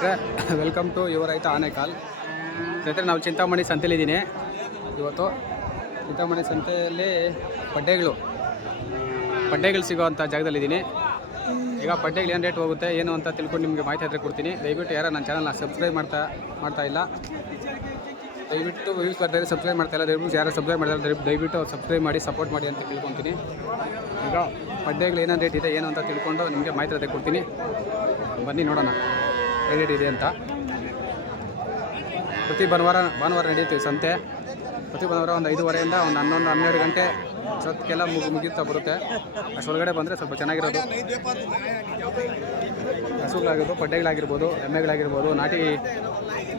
ಸ್ನೇಹಿತರೆ, welcome to your ರೈತ ಆನೇಕಾಲ್. ಸ್ನೇಹಿತರೆ, ನಾವು ಚಿಂತಾಮಣಿ ಸಂತೆಯಲ್ಲಿದ್ದೀನಿ. ಇವತ್ತು ಚಿಂತಾಮಣಿ ಸಂತೆಯಲ್ಲಿ ಪಡ್ಡೆಗಳು ಸಿಗೋವಂಥ ಜಾಗದಲ್ಲಿದ್ದೀನಿ. ಈಗ ಪಡ್ಡೆಗಳು ಏನು ರೇಟ್ ಹೋಗುತ್ತೆ ಏನು ಅಂತ ತಿಳ್ಕೊಂಡು ನಿಮಗೆ ಮಾಹಿತಿ ಹತ್ರ ಕೊಡ್ತೀನಿ. ದಯವಿಟ್ಟು ಯಾರು ನನ್ನ ಚಾನಲ್ನ ಸಬ್ಸ್ಕ್ರೈಬ್ ಮಾಡ್ತಾ ಇಲ್ಲ, ದಯವಿಟ್ಟು ವ್ಯೂಸ್ ಬರ್ತಾಯಿದೆ ಸಬ್ಸ್ಕ್ರೈಬ್ ಮಾಡ್ತಾಯಿಲ್ಲ. ದಯವಿಟ್ಟು ಯಾರು ಸಬ್ಸ್ಕ್ರೈಬ್ ಮಾಡ್ತಾರೆ ದಯವಿಟ್ಟು ಸಬ್ಸ್ಕ್ರೈಬ್ ಮಾಡಿ ಸಪೋರ್ಟ್ ಮಾಡಿ ಅಂತ ತಿಳ್ಕೊತೀನಿ. ಈಗ ಪಡ್ಡೆಗಳು ಏನೇನು ರೇಟ್ ಇದೆ ಏನು ಅಂತ ತಿಳ್ಕೊಂಡು ನಿಮಗೆ ಮಾಹಿತಿ ಹತ್ರ ಕೊಡ್ತೀನಿ. ಬನ್ನಿ ನೋಡೋಣ ಏನು ರೇಟ್ ಇದೆ ಅಂತ. ಪ್ರತಿ ಭಾನುವಾರ ನಡೆಯುತ್ತೆ ಸಂತೆ. ಪ್ರತಿ ಭಾನುವಾರ ಒಂದು 5:30 ಒಂದು 11-12 ಗಂಟೆ ಸೊತ್ತಿಗೆಲ್ಲ ಮುಗಿಯುತ್ತಾ ಬರುತ್ತೆ. ಅಷ್ಟೊಳಗಡೆ ಬಂದರೆ ಸ್ವಲ್ಪ ಚೆನ್ನಾಗಿರೋದು. ಹಸುಗಳಾಗಿರ್ಬೋದು, ಪಡ್ಡೆಗಳಾಗಿರ್ಬೋದು, ಎಮ್ಮೆಗಳಾಗಿರ್ಬೋದು, ನಾಟಿ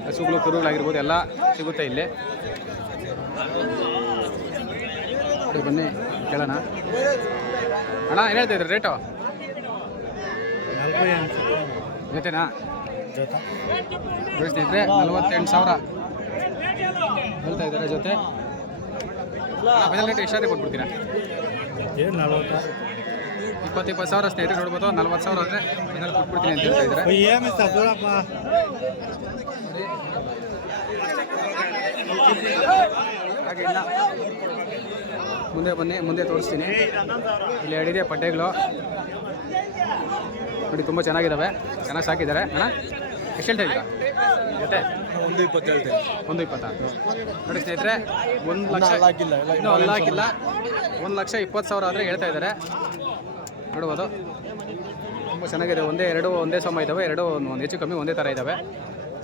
ಹಸುಗಳು, ಕರುಗಳಾಗಿರ್ಬೋದು ಎಲ್ಲ ಸಿಗುತ್ತೆ ಇಲ್ಲಿ. ಬನ್ನಿ ಕೇಳೋಣ. ಅಣ್ಣ ಏನು ಹೇಳ್ತಾಯಿದ್ರಿ ರೇಟು? ಜೊತೆನಾ ಸ್ನೇಹಿತರೆ 48,000 ಹೇಳ್ತಾ ಇದ್ದಾರೆ ಜೊತೆ. ಫೈನಲ್ ರೇಟ್ ಎಷ್ಟಾದ್ರೆ ಕೊಟ್ಬಿಡ್ತೀರಾ? 20,000 ಸ್ನೇಹಿತರೆ ನೋಡ್ಬೋದು. 40,000 ಆದರೆ ಫೈನಲ್ ಕೊಟ್ಬಿಡ್ತೀನಿ ಅಂತ ಹೇಳ್ತಾ ಇದ್ದಾರೆ. ಹಾಗೆ ಇಲ್ಲ, ಮುಂದೆ ಬನ್ನಿ, ಮುಂದೆ ತೋರಿಸ್ತೀನಿ. ಇಲ್ಲಿ ಹೇಳಿದೆ ಪಡ್ಡೆಗಳು ನೋಡಿ, ತುಂಬ ಚೆನ್ನಾಗಿದ್ದಾವೆ, ಚೆನ್ನಾಗಿ ಸಾಕಿದ್ದಾರೆ. ಅಣ್ಣ ಎಷ್ಟು ಹೇಳ್ತಾ ಇದ್ದೀರಾ ಜೊತೆ? 120 ಹೇಳ್ತೇನೆ. 120 ನೋಡಿ ಸ್ನೇಹಿತರೆ, 1 ಲಕ್ಷ ಇನ್ನೂ ಅಲ್ಲಾಗಿಲ್ಲ. 1,20,000 ಆದರೆ ಹೇಳ್ತಾ ಇದ್ದಾರೆ. ನೋಡ್ಬೋದು, ತುಂಬ ಚೆನ್ನಾಗಿದೆ. ಒಂದೇ ಸಮ ಇದ್ದಾವೆ. ಎರಡು ಒಂದು ಹೆಚ್ಚು ಕಮ್ಮಿ ಒಂದೇ ಥರ ಇದ್ದಾವೆ.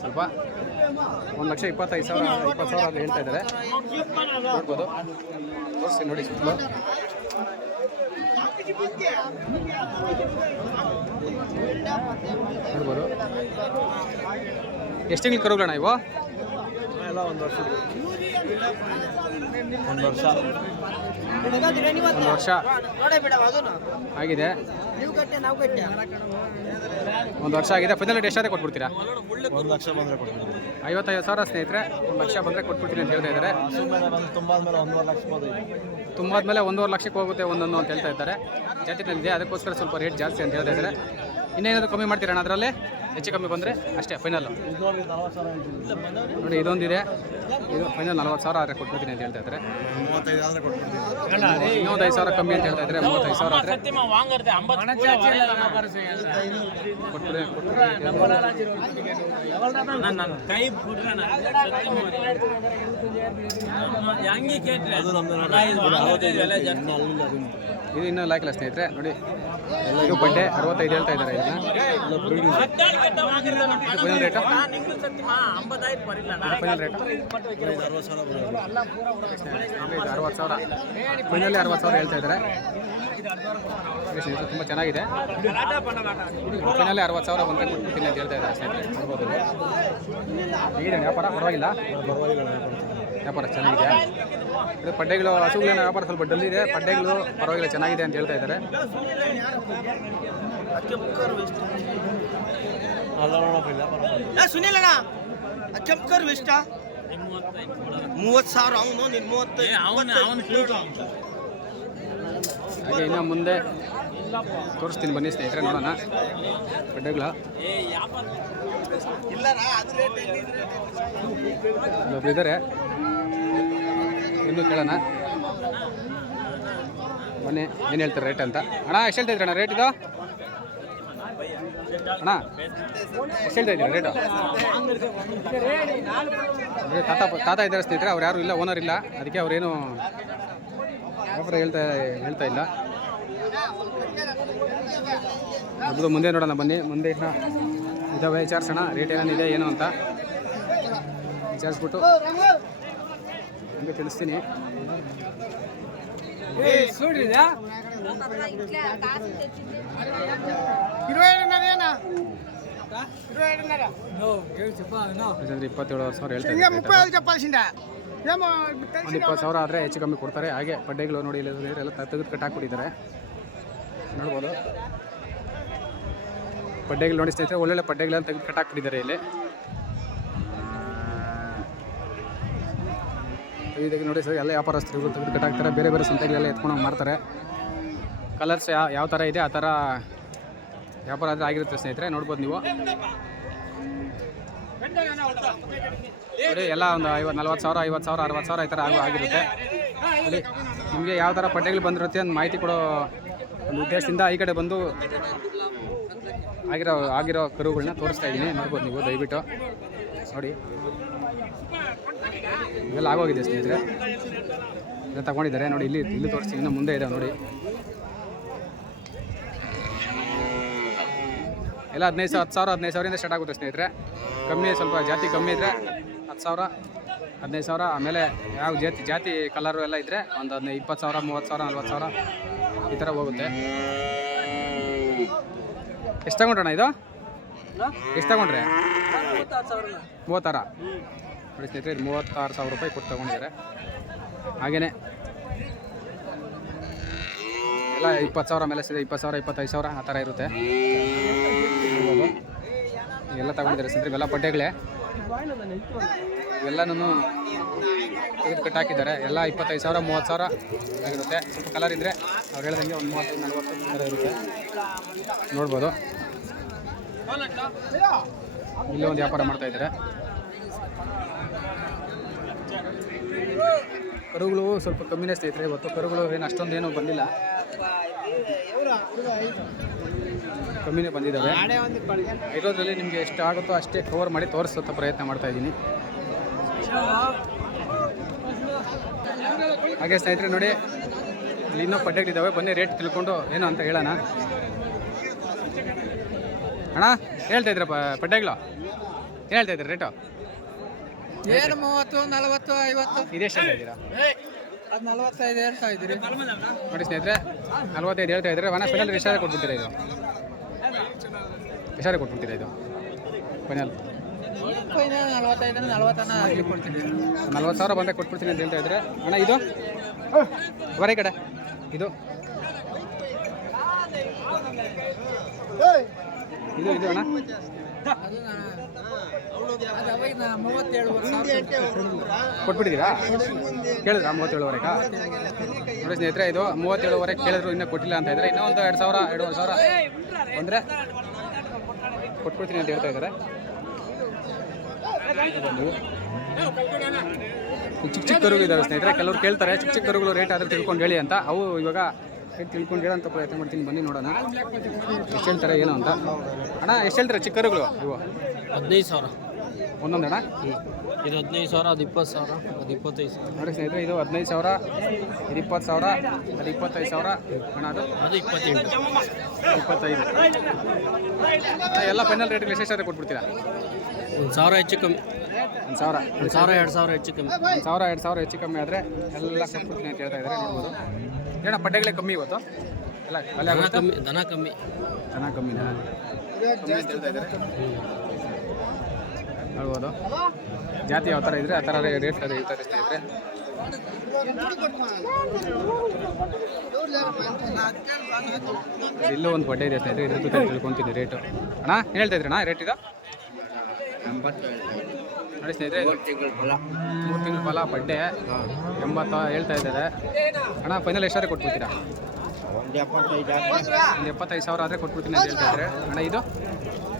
ಸ್ವಲ್ಪ 1,25,000 20,000 ಹೇಳ್ತಾ ಇದ್ದಾರೆ. ನೋಡ್ಬೋದು, ತೋರಿಸ್ತೀನಿ ನೋಡಿ ಸುತ್ತಲೂ. ನೋಡ್ಬೋದು ಎಷ್ಟು ತಿಂಗಳು ಕರುಗಳಣ್ಣ ಇವು? ಎಲ್ಲ ಒಂದು ವರ್ಷ ಆಗಿದೆ. 1 ವರ್ಷ ಆಗಿದೆ. ಫೈನಲ್ ರೇಟ್ ಎಷ್ಟಾದ್ರೆ ಕೊಟ್ಬಿಡ್ತೀರಾ? 1 ಲಕ್ಷ ಬಂದರೆ ಕೊಡ್ತೀನಿ. 55,000 ಸ್ನೇಹಿತರೆ, 1 ಲಕ್ಷ ಬಂದರೆ ಕೊಟ್ಬಿಡ್ತೀನಿ ಅಂತ ಹೇಳ್ತಾ ಇದ್ದಾರೆ. ತುಂಬಾದ್ಮೇಲೆ 1.5 ಲಕ್ಷ ತುಂಬಾದ್ಮೇಲೆ 1.5 ಲಕ್ಷಕ್ಕೆ ಹೋಗುತ್ತೆ ಒಂದೊಂದು ಅಂತ ಹೇಳ್ತಾ ಇದ್ದಾರೆ. ಜಾತಿನಲ್ಲಿದೆ, ಅದಕ್ಕೋಸ್ಕರ ಸ್ವಲ್ಪ ರೇಟ್ ಜಾಸ್ತಿ ಅಂತ ಹೇಳ್ತಾ ಇದ್ದಾರೆ. ಇನ್ನೇನಾದರೂ ಕಮ್ಮಿ ಮಾಡ್ತೀರಾ ಅಣ್ಣ? ಅದರಲ್ಲಿ ಹೆಚ್ಚು ಕಮ್ಮಿ ಬಂದರೆ ಅಷ್ಟೇ ಫೈನಲ್. ನೋಡಿ ಇದೊಂದಿದೆ, ಇದು ಫೈನಲ್ 40,000 ಆದರೆ ಕೊಟ್ಬಿಡ್ತೀನಿ ಅಂತ ಹೇಳ್ತಾ ಇದ್ದಾರೆ. 35 ಆದರೆ ಕೊಡ್ತೀನಿ. ಇನ್ನೊಂದು 5,000 ಕಮ್ಮಿ ಅಂತ ಹೇಳ್ತಾ ಇದ್ದಾರೆ. 35,000 ಆದರೆ ಇದು ಇನ್ನೂ ಲಾಕಿಲ್ಲ ಸ್ನೇಹಿತರೆ. ನೋಡಿ ಇದು ಬಡ್ಡೆ 65 ಹೇಳ್ತಾ ಇದ್ದಾರೆ. Final rate final rate 60,000. Finally 60,000 ಹೇಳ್ತಾ ಇದ್ದಾರೆ. ತುಂಬ ಚೆನ್ನಾಗಿದೆ. ಫೈನಲಿ 60,000 ಬಂದರೆ ಕೊಟ್ಬಿಡ್ತೀನಿ ಅಂತ ಹೇಳ್ತಾ ಇದ್ದಾರೆ ಸ್ನೇಹಿತರೆ. ನೋಡ್ಬೋದು, ಹೇಗಿದೆ ವ್ಯಾಪಾರ? ಪರವಾಗಿಲ್ಲ, ವ್ಯಾಪಾರ ಚೆನ್ನಾಗಿದೆ. ಇದು ಪಡ್ಡೆಗಳು, ಹಸುಗಳೇನೋ ವ್ಯಾಪಾರ ಸ್ವಲ್ಪ ಡಲ್ಲಿದೆ. ಪಡ್ಡೆಗಳು ಪರವಾಗಿಲ್ಲ, ಚೆನ್ನಾಗಿದೆ ಅಂತ ಹೇಳ್ತಾ ಇದ್ದಾರೆ. ಸುನಿಲಣ್ಣ 30,000 ಹಾಗೆ ಇನ್ನು ಮುಂದೆ ತೋರಿಸ್ತೀನಿ ಬನ್ನಿ ಸ್ನೇಹಿತರೆ, ನೋಡೋಣ ಪಡ್ಡೆಗಳು. ಇಲ್ಲೊಬ್ರು ಇದ್ದಾರೆ, ಇನ್ನೂ ಕೇಳೋಣ ಬನ್ನಿ ಏನು ಹೇಳ್ತಾರೆ ರೇಟ್ ಅಂತ. ಅಣ್ಣ ಎಷ್ಟು ಹೇಳ್ತಾ ಇದ್ರಣ್ಣ ರೇಟ್ ಇದು? ಅಣ್ಣ ಎಷ್ಟು ಹೇಳ್ತಾ ಇದ್ದೀರಾ ರೇಟು? ತಾತ ಇದ್ದಾರೆ ಸ್ನೇಹಿತರೆ, ಅವ್ರು ಯಾರು ಇಲ್ಲ, ಓನರ್ ಇಲ್ಲ, ಅದಕ್ಕೆ ಅವ್ರೇನು ವ್ಯಾಪಾರ ಹೇಳ್ತಾ ಇಲ್ಲ. ಅದು ಮುಂದೆ ನೋಡೋಣ ಬನ್ನಿ. ಮುಂದೆ ಇದಾವೆ, ವಿಚಾರಿಸೋಣ ರೇಟ್ ಏನೇನಿದೆ ಏನು ಅಂತ. ವಿಚಾರಿಸ್ಬಿಟ್ಟು ಹಂಗೆ ತಿಳಿಸ್ತೀನಿ. ಯಾಕಂದ್ರೆ 27,000 ಹೇಳ್ತಾರೆ. 20,000 ಆದರೆ ಹೆಚ್ಚು ಕಮ್ಮಿ ಕೊಡ್ತಾರೆ. ಹಾಗೆ ಪಡ್ಡೆಗಳು ನೋಡಿ ಎಲ್ಲ ತೆಗೆದು ಕಟ್ಟಾಕ್ಬಿಟ್ಟಿದ್ದಾರೆ. ನೋಡ್ಬೋದು, ಪಡ್ಡೆಗಳು ನೋಡಿ ಸ್ನೇಹಿತರೆ, ಒಳ್ಳೊಳ್ಳೆ ಪಡ್ಡೆಗಳೆಲ್ಲ ತೆಗೆದು ಕಟ್ಟಾಕ್ಬಿಟ್ಟಿದ್ದಾರೆ ಇಲ್ಲಿ. ಇದಕ್ಕೆ ನೋಡಿ ಸರ್, ಎಲ್ಲ ವ್ಯಾಪಾರಸ್ಥರು ತೆಗೆದು ಕಟ್ಟಾಕ್ತಾರೆ. ಬೇರೆ ಬೇರೆ ಸಂತೆಗಳೆಲ್ಲ ಎತ್ಕೊಂಡು ಮಾರ್ತಾರೆ. ಕಲರ್ಸ್ ಯಾವ ಥರ ಇದೆ ಆ ಥರ ವ್ಯಾಪಾರ ಆದರೆ ಆಗಿರುತ್ತೆ ಸ್ನೇಹಿತರೆ. ನೋಡ್ಬೋದು ನೀವು. ನೋಡಿ ಎಲ್ಲ ಒಂದು 40 ಸಾವಿರ 50 ಸಾವಿರ 60 ಸಾವಿರ ಈ ಥರ ಆಗಿರುತ್ತೆ. ನೋಡಿ ನಿಮಗೆ ಯಾವ ಥರ ಪಡ್ಡೆಗಳು ಬಂದಿರುತ್ತೆ ಅಂತ ಮಾಹಿತಿ ಕೊಡೋ ಒಂದು ಉದ್ದೇಶದಿಂದ ಈ ಕಡೆ ಬಂದು ಆಗಿರೋ ಕರುಗಳನ್ನ ತೋರಿಸ್ತಾ ಇದ್ದೀನಿ. ನೋಡ್ಬೋದು ನೀವು ದಯವಿಟ್ಟು ನೋಡಿ, ಇವೆಲ್ಲ ಆಗೋಗಿದೆ ಸ್ನೇಹಿತರೆ, ಎಲ್ಲ ತಗೊಂಡಿದ್ದಾರೆ ನೋಡಿ. ಇಲ್ಲಿ ತೋರಿಸ್ತೀನಿ, ಇನ್ನು ಮುಂದೆ ಇದೆ ನೋಡಿ. ಎಲ್ಲ 10 ಸಾವಿರದಿಂದ ಸ್ಟಾರ್ಟ್ ಆಗುತ್ತೆ ಸ್ನೇಹಿತರೆ. ಕಮ್ಮಿ ಸ್ವಲ್ಪ ಜಾತಿ ಕಮ್ಮಿ ಇದ್ದರೆ 10 ಸಾವಿರ 15 ಸಾವಿರ, ಆಮೇಲೆ ಯಾವ ಜಾತಿ ಕಲರು ಎಲ್ಲ ಇದ್ದರೆ ಒಂದು 20 ಸಾವಿರ 30 ಸಾವಿರ 40 ಸಾವಿರ ಈ ಥರ ಹೋಗುತ್ತೆ. ಎಷ್ಟು ತಗೊಂಡ್ರಣ್ಣ ಇದು? ಎಷ್ಟು ತಗೊಂಡ್ರೆ? 36 ನೋಡಿ ಸ್ನೇಹಿತರೆ, ಇದು 36 ಸಾವಿರ ರೂಪಾಯಿ ಕೊಟ್ಟು ತಗೊಂಡಿದ್ದಾರೆ. ಹಾಗೆಯೇ ಎಲ್ಲ 20 ಸಾವಿರ ಮೇಲೆ 20 ಸಾವಿರ 25 ಸಾವಿರ ಆ ಥರ ಇರುತ್ತೆ. ಎಲ್ಲ ತಗೊಂಡಿದ್ದಾರೆ ಸ್ನೇಹಿತರೆ, ಇವೆಲ್ಲ ಪಡ್ಡೆಗಳೇ, ಇವೆಲ್ಲನೂ ತೆಗೆದು ಕಟ್ಟಾಕಿದ್ದಾರೆ. ಎಲ್ಲ 25 ಸಾವಿರ 30 ಸಾವಿರ ಆಗಿರುತ್ತೆ. ಸ್ವಲ್ಪ ಕಲರ್ ಇದ್ದರೆ ಅವ್ರು ಹೇಳ್ದಂಗೆ ಒಂದು 30-40 ಥರ ಇರುತ್ತೆ. ನೋಡ್ಬೋದು, ಇಲ್ಲೇ ಒಂದು ವ್ಯಾಪಾರ ಮಾಡ್ತಾ ಇದ್ದಾರೆ. ಕರುಗಳು ಸ್ವಲ್ಪ ಕಮ್ಮಿನೇ ಸ್ನೇಹಿತರೆ ಇವತ್ತು. ಕರುಗಳು ಏನು ಅಷ್ಟೊಂದೇನು ಬಂದಿಲ್ಲ, ಕಮ್ಮಿನೇ ಬಂದಿದ್ದಾವೆ. ಇರೋದ್ರಲ್ಲಿ ನಿಮಗೆ ಎಷ್ಟು ಆಗುತ್ತೋ ಅಷ್ಟೇ ಕವರ್ ಮಾಡಿ ತೋರಿಸೋ ಪ್ರಯತ್ನ ಮಾಡ್ತಾ ಇದ್ದೀನಿ. ಹಾಗೆ ಸ್ನೇಹಿತರೆ ನೋಡಿ, ಇಲ್ಲಿ ಇನ್ನೂ ಪಡ್ಡೆಗಳಿದ್ದಾವೆ, ಬನ್ನಿ ರೇಟ್ ತಿಳ್ಕೊಂಡು ಏನು ಅಂತ ಹೇಳೋಣ. ಅಣ್ಣ ಹೇಳ್ತಾ ಇದ್ದೀರ ಪಡ್ಡೆಗಳು ಏನು ಹೇಳ್ತಾ ಇದ್ದೀರಿ ರೇಟು? ಏನು 30, 40, 50? ಇದೆಷ್ಟು ಹೇಳ್ತಾ ಇದ್ದೀರಾ? ಅದು 45 ಹೇಳ್ತಾ ಇದ್ದೀರಿ. ನೋಡಿ ಸ್ನೇಹಿತರೆ, 45 ಹೇಳ್ತಾ ಇದ್ದಾರೆ. ಒಣ ಫೈನಲ್ ವಿಷಯ ಕೊಟ್ಬಿಡ್ತೀರಾ? ಇದು ವಿಷಯ ಕೊಟ್ಬಿಡ್ತೀರಾ? ಇದು ಫೈನಲ್ 45 40 ಕೊಡ್ತೀನಿ. 40 ಸಾವಿರ ಬಂದರೆ ಕೊಟ್ಬಿಡ್ತೀನಿ ಅಂತ ಹೇಳ್ತಾ ಇದ್ದಾರೆ. ಅಣ್ಣ ಇದು ಬರೀ ಕಡೆ ಇದು ಇದು ಇದು ಅಣ್ಣ ಕೊಟ್ಬಿಟ್ಟಿದ್ದೀರಾ? ಕೇಳಿದ್ರಾ 37ವರೆಗೆ? ನೋಡಿ ಸ್ನೇಹಿತರೆ, ಇದು 37ವರೆಗೆ ಕೇಳಿದ್ರು, ಇನ್ನೂ ಕೊಟ್ಟಿಲ್ಲ ಅಂತ ಇದ್ದಾರೆ. ಇನ್ನೂ ಒಂದು 2 ಸಾವಿರ 2.5 ಸಾವಿರ ಅಂದರೆ ಕೊಟ್ಬಿಡ್ತೀನಿ ಅಂತ ಹೇಳ್ತಾ ಇದ್ದಾರೆ. ಚಿಕ್ಕ ಕರುಗಳು ಇದ್ದಾವೆ ಸ್ನೇಹಿತರೆ. ಕೆಲವರು ಕೇಳ್ತಾರೆ ಚಿಕ್ಕ ಕರುಗಳು ರೇಟ್ ಆದರೂ ತಿಳ್ಕೊಂಡು ಹೇಳಿ ಅಂತ. ಅವು ಇವಾಗ ರೇಟ್ ತಿಳ್ಕೊಂಡು ಹೇಳೋಂಥ ಪ್ರಯತ್ನ ಮಾಡ್ತೀನಿ, ಬನ್ನಿ ನೋಡೋಣ ಎಷ್ಟು ಹೇಳ್ತಾರೆ ಏನು ಅಂತ. ಅಣ್ಣ ಎಷ್ಟು ಹೇಳ್ತಾರೆ ಚಿಕ್ಕ ಕರುಗಳು ಇವು? 15 ಸಾವಿರ ಒಂದೊಂದು ಅಣ್ಣ. ಇದು 15 ಸಾವಿರ, ಅದು 20 ಸಾವಿರ, ಅದು 25 ಸಾವಿರ. ನೋಡಿ ಸ್ನೇಹಿತರೆ, ಇದು 15 ಸಾವಿರ, ಇದು 20 ಸಾವಿರ, ಅದು 25 ಸಾವಿರ ಅಣ್ಣ. ಅದು 28 25. ಎಲ್ಲ ಫೈನಲ್ ರೇಟ್ ಎಷ್ಟು ಕೊಟ್ಬಿಡ್ತೀರಾ? 1 ಸಾವಿರ ಹೆಚ್ಚು ಕಮ್ಮಿ. 1 ಸಾವಿರ 1 ಸಾವಿರ 2 ಸಾವಿರ ಹೆಚ್ಚು ಕಮ್ಮಿ. 1 ಸಾವಿರ 2 ಸಾವಿರ ಹೆಚ್ಚು ಕಮ್ಮಿ ಆದರೆ ಎಲ್ಲ ಕೊಟ್ಬಿಡ್ತೀನಿ ಅಂತ ಹೇಳ್ತಾ ಇದ್ದಾರೆ. ನೋಡ್ಬೋದು ಏನೋ ಪಡ್ಡೆಗಳೇ ಕಮ್ಮಿ ಇವತ್ತು. ಎಲ್ಲ ದನ ಕಮ್ಮಿ ಚೆನ್ನಾಗಿ ಕಮ್ಮಿನಾ ಹೇಳ್ತಾ ಇದ್ದಾರೆ. ನೋಡ್ಬೋದು ಜಾತಿ ಯಾವ ಥರ ಇದ್ದರೆ ಆ ಥರ ರೇಟ್ ಅದು ಹೇಳ್ತಾರೆ ಸ್ನೇಹಿತರೆ. ಇಲ್ಲೂ ಒಂದು ಪಡ್ಡೆ ಇದೆ ಸ್ನೇಹಿತರೆ, ಇದ್ರದ್ದು ತಿಳ್ಕೊತೀನಿ ರೇಟು. ಅಣ್ಣ ಹೇಳ್ತಾ ಇದ್ರಿ ಅಣ್ಣ ರೇಟ್ ಇದು? 80 ನೋಡಿ ಸ್ನೇಹಿತರೆ, 3 ತಿಂಗಳ ಫಲ ಪಡ್ಡೆ 80 ಹೇಳ್ತಾ ಇದ್ದಾರೆ. ಅಣ್ಣ ಫೈನಲ್ ಎಷ್ಟಾದ್ರೆ ಕೊಟ್ಬಿಡ್ತೀರಾ? ಒಂದು 75 ಸಾವಿರ ಆದರೆ ಕೊಟ್ಬಿಡ್ತೀನಿ ಅಂತ ಹೇಳ್ತಾ ಇದ್ದಾರೆ. ಅಣ್ಣ ಇದು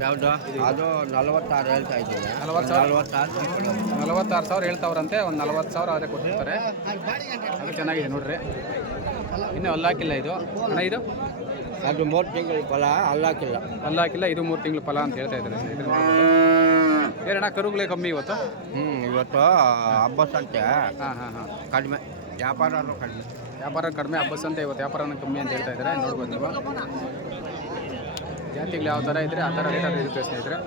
ಯಾವುದು? ಅದು 46 ಹೇಳ್ತಾ ಇದ್ದೀನಿ. 46 ಸಾವಿರ ಹೇಳ್ತಾವ್ರಂತೆ. ಒಂದು 40 ಸಾವಿರ ಆದರೆ ಕೊಟ್ಬಿಡ್ತಾರೆ. ಅದು ಚೆನ್ನಾಗಿದೆ ನೋಡ್ರಿ, ಇನ್ನೂ ಅಲ್ಲಾಕಿಲ್ಲ ಇದು. ಅಣ್ಣ ಇದು ಅದು 3 ತಿಂಗಳ ಫಲ, ಅಲ್ಲಾಕಿಲ್ಲ. ಅಲ್ಲಾಕಿಲ್ಲ, ಇದು 3 ತಿಂಗಳ ಫಲ ಅಂತ ಹೇಳ್ತಾ ಇದ್ದಾರೆ ಸ್ನೇಹಿತರೆ. ಏನಣ್ಣ ಕರುಗಳೇ ಕಮ್ಮಿ ಇವತ್ತು? ಇವತ್ತು ಹಬ್ಬ ಸಂತೆ ಕಡಿಮೆ, ವ್ಯಾಪಾರನೂ ಕಡಿಮೆ. ವ್ಯಾಪಾರ ಕಡಿಮೆ, ಹಬ್ಬ ಸಂತೆ ಇವತ್ತು ವ್ಯಾಪಾರನೂ ಕಮ್ಮಿ ಅಂತ ಹೇಳ್ತಾ ಇದ್ದಾರೆ. ನೋಡ್ಬೋದು ನೀವು ಜಾತಿಗಳು ಯಾವ ಥರ ಇದ್ದರೆ ಆ ಥರ ರೇಟ್ ಅದು ಇರುತ್ತೆ ಸ್ನೇಹಿತರೆ.